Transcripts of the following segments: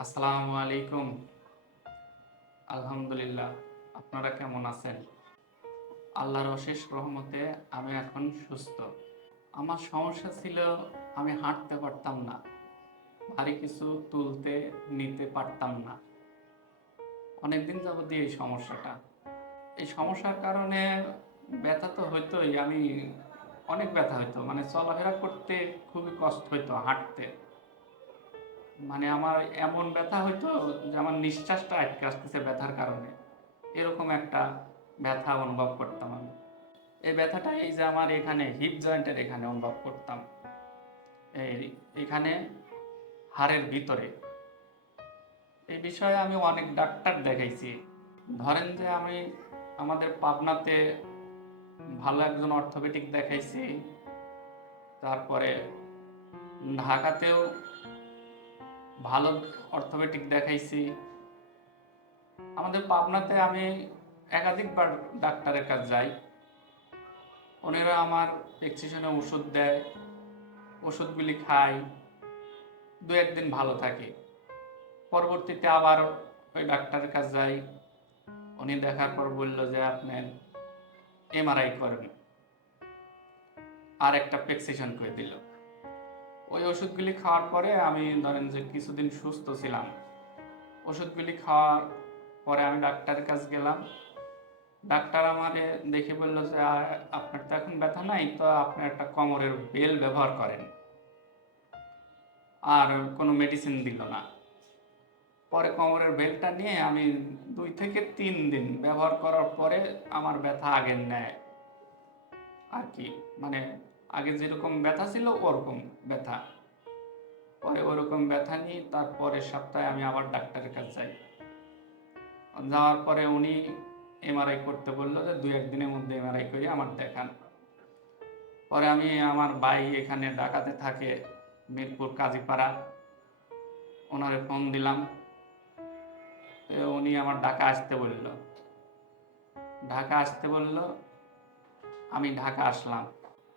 আসসালামু আলাইকুম। আলহামদুলিল্লাহ, আপনারা কেমন আছেন? আল্লাহর অশেষ রহমতে আমি এখন সুস্থ। আমার সমস্যা ছিল, আমি হাঁটতে পারতাম না। ভারী কিছু তুলতে, নিতে পারতাম না। অনেকদিন যাবত এই সমস্যাটা। এই সমস্যার কারণে ব্যথা তো হইতোই, আমি অনেক ব্যথা হইতো। মানে চলাফেরা করতে খুবই কষ্ট হইতো হাঁটতে। মানে আমার এমন ব্যথা হইতো যে আমার নিঃশ্বাসটা আটকে আসতেছে ব্যথার কারণে। এরকম একটা ব্যথা অনুভব করতাম আমি। এই ব্যথাটা এই যে আমার এখানে হিপ জয়েন্টের এখানে অনুভব করতাম। এই এখানে হাড়ের ভিতরে। এই বিষয়ে আমি অনেক ডাক্তার দেখাইছি। ধরেন যে আমি আমাদের পাবনাতে ভালো একজন অর্থোপেডিক দেখাইছি। তারপরে ঢাকাতেও ভালো অর্থোপেডিক দেখাইছি। আমাদের পাবনাতে আমি একাধিকবার ডাক্তারের কাছে যাই। ওনারা আমার প্রেসক্রিপশনে ওষুধ দেয়, ওষুধগুলি খাই, দু একদিন ভালো থাকে। পরবর্তীতে আবার ওই ডাক্তারের কাছে যাই। উনি দেখার পর বলল যে, আপনি এমআরআই করেন। আর একটা প্রেসক্রিপশন করে দিল। ওই ওষুধগুলি খাওয়ার পরে আমি ধরেন যে কিছুদিন সুস্থ ছিলাম। ওষুধগুলি খাওয়ার পরে আমি ডাক্তারের কাছে গেলাম। ডাক্তার আমারে দেখে বলল যে "আ, আপনার তো এখন ব্যথা নাই তো আপনি একটা কোমরের বেল ব্যবহার করেন। আর কোনো মেডিসিন দিল না। পরে কোমরের বেলটা নিয়ে আমি দুই থেকে তিন দিন ব্যবহার করার পরে আমার ব্যথা আগের নেয় আর কি মানে আগে যেরকম ব্যথা ছিল, ওরকম ব্যথা। পরে ওরকম ব্যথা নিয়ে তারপরের সপ্তাহে আমি আবার ডাক্তারের কাছে যাই। যাওয়ার পরে উনি এমআরআই করতে বলল যে, দুই একদিনের মধ্যে এমআরআই করে আমার দেখান। পরে আমি আমার ভাই এখানে ঢাকাতে থাকে, মিরপুর কাজীপাড়া। ওনারে ফোন দিলাম। উনি আমার ঢাকা আসতে বলল। ঢাকা আসতে বলল, আমি ঢাকা আসলাম।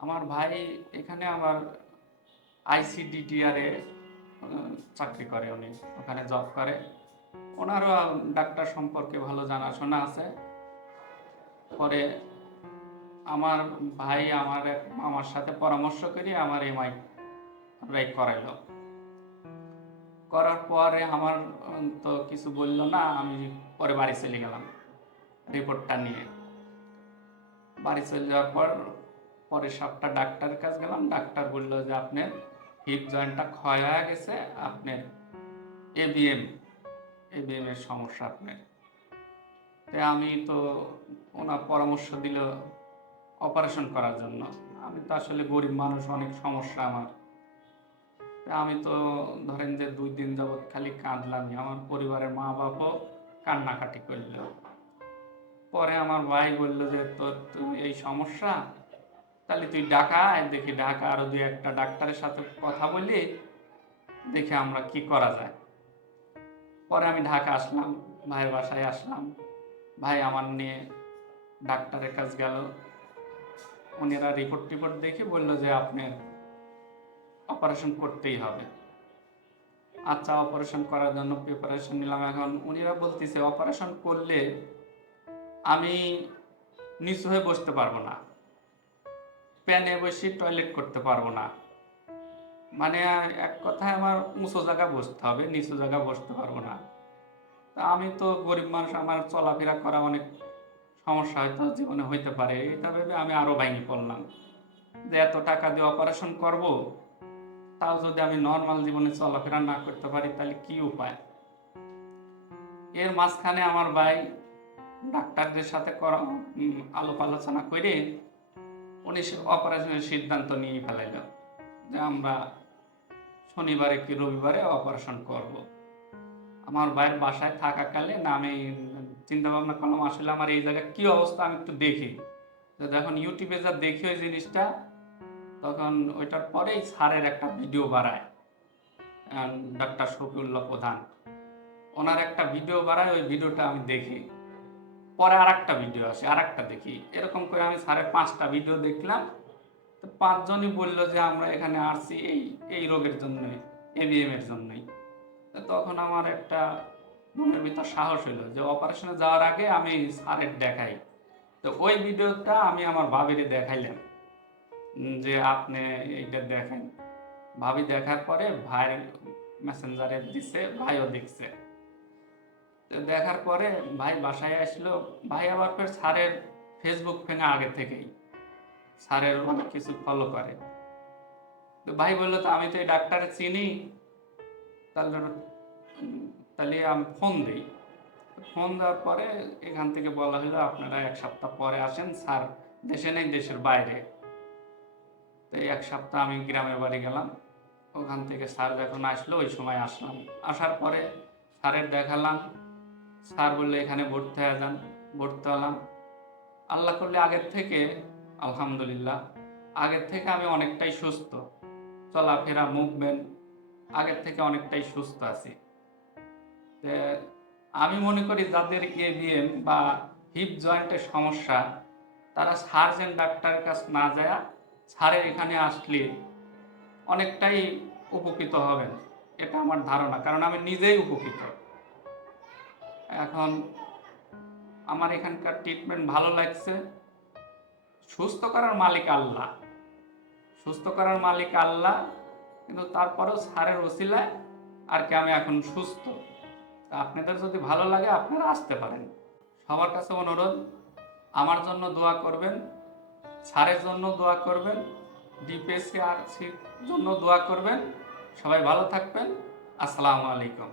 আমার ভাই এখানে আমার আইসিডিটিআরে চাকরি করে উনি। ওখানে জব করে। ওনারও ডাক্তার সম্পর্কে ভালো জানাশোনা আছে। পরে আমার ভাই আমার আমার সাথে পরামর্শ করে, আমার এমআই রাই করাইলো। করার পরে আমার তো কিছু বলল না, আমি পরে বাড়ি চলে গেলাম। রিপোর্টটা নিয়ে। বাড়ি চলে যাওয়ার পর পরের সপ্তাহ ডাক্তারের কাছে গেলাম, ডাক্তার বলল যে আপনার হিপ জয়েন্টটা ক্ষয় হয়ে গেছে, আপনার এবিএম এবিএম এর সমস্যা আপনার। তাই আমি তো ওনার পরামর্শ দিল অপারেশন করার জন্য। আমি তো আসলে গরিব মানুষ, অনেক সমস্যা আমার। তা আমি তো ধরেন যে দুই দিন যাবৎ খালি কাঁদলামই, আমার পরিবারের মা বাবাও কান্নাকাটি করল। পরে আমার ভাই বলল যে তোর এই সমস্যা তাহলে তুই আয় দেখি ঢাকা আরও দুই একটা ডাক্তারের সাথে কথা বলি, দেখে আমরা কি করা যায়। পরে আমি ঢাকা আসলাম, ভাইয়ের বাসায় আসলাম। ভাই আমার নিয়ে ডাক্তারের কাছ গেল। উনিরা রিপোর্ট টিপোর্ট দেখে বলল যে আপনার অপারেশন করতেই হবে। আচ্ছা অপারেশন করার জন্য প্রিপারেশন নিলাম। এখন উনিরা বলতেছে অপারেশন করলে আমি নিচু হয়ে বসতে পারব না। প্যানে বসে টয়লেট করতে পারব না। মানে এক কথায় আমার উঁচু জায়গা বসতে হবে, নিচু জায়গা বসতে পারব না। তা আমি তো গরিব মানুষ, আমার চলাফেরা করা অনেক সমস্যা হয়তো জীবনে হইতে পারে, এটা ভেবে আমি আরও ভেঙে পড়লাম। যে এত টাকা দিয়ে অপারেশন করব, তাও যদি আমি নর্মাল জীবনে চলাফেরা না করতে পারি, তাহলে কি উপায়? এর মাঝখানে আমার ভাই ডাক্তারদের সাথে করা আলোপ আলোচনা করে উনি অপারেশনের সিদ্ধান্ত নিয়ে ফেলাইল যে আমরা শনিবারে কি রবিবারে অপারেশন করব। আমার ভাইয়ের বাসায় থাকাকালে না আমি চিন্তা ভাবনা করলাম, আসলে আমার এই জায়গায় কী অবস্থা আমি একটু দেখি। তো যখন ইউটিউবে যা দেখি ওই জিনিসটা, তখন ওইটার পরেই স্যারের একটা ভিডিও বাড়ায় ডাক্তার শফিউল্লাহ প্রধান। ওনার একটা ভিডিও বাড়ায়, ওই ভিডিওটা আমি দেখি। পরে আর একটা ভিডিও আসে আর একটা দেখি। এরকম করে আমি সাড়ে পাঁচটা ভিডিও দেখলাম। তো পাঁচজনই বলল যে, আমরা এখানে আসছি এই এই রোগের জন্যই এবিএম এর জন্যই। তখন আমার একটা মনের ভিতর সাহস হলো যে অপারেশনে যাওয়ার আগে আমি স্যারের দেখাই। তো ওই ভিডিওটা আমি আমার ভাবিরে দেখাইলাম। যে, আপনি এইটা দেখেন। ভাবি দেখার পরে ভাইয়ের মেসেঞ্জারে দিছে, ভাইও দেখছে। তো দেখার পরে ভাই বাসায় আসলো। ভাই আবার ফের স্যারের ফেসবুক ফেঙা আগে থেকেই স্যারের অনেক কিছু ফলো করে। তো ভাই বলল, তো আমি তো এই ডাক্তারে চিনি তাহলে তাহলে আমি ফোন দিই। ফোন দেওয়ার পরে এখান থেকে বলা হলো, আপনারা এক সপ্তাহ পরে আসেন, স্যার দেশে নেই, দেশের বাইরে। তো এক সপ্তাহ আমি গ্রামের বাড়ি গেলাম। ওখান থেকে স্যার যখন আসলো, ওই সময় আসলাম। আসার পরে স্যারের দেখালাম স্যার বললে এখানে ভর্তি হয়ে যান, ভর্তি হলাম। আল্লাহ করলে আগের থেকে, আলহামদুলিল্লাহ, আগের থেকে আমি অনেকটাই সুস্থ। চলাফেরা, মুভমেন্ট, আগের থেকে অনেকটাই সুস্থ আছি। আমি মনে করি যাদের এভিএম বা হিপ জয়েন্টের সমস্যা, তারা সার্জেন ডাক্তারের কাছে না যায় স্যারের এখানে আসলে অনেকটাই উপকৃত হবেন। এটা আমার ধারণা, কারণ আমি নিজেই উপকৃত। এখন আমার এখানকার ট্রিটমেন্ট ভালো লাগছে। সুস্থ করার মালিক আল্লাহ। সুস্থ করার মালিক আল্লাহ, কিন্তু তারপরেও স্যারের ওসিলায় আর কি আমি এখন সুস্থ। আপনাদের যদি ভালো লাগে, আপনারা আসতে পারেন। সবার কাছে অনুরোধ, আমার জন্য দোয়া করবেন স্যারের জন্য দোয়া করবেন ডিপিএসসি আর সির জন্য দোয়া করবেন। সবাই ভালো থাকবেন। আসসালামু আলাইকুম।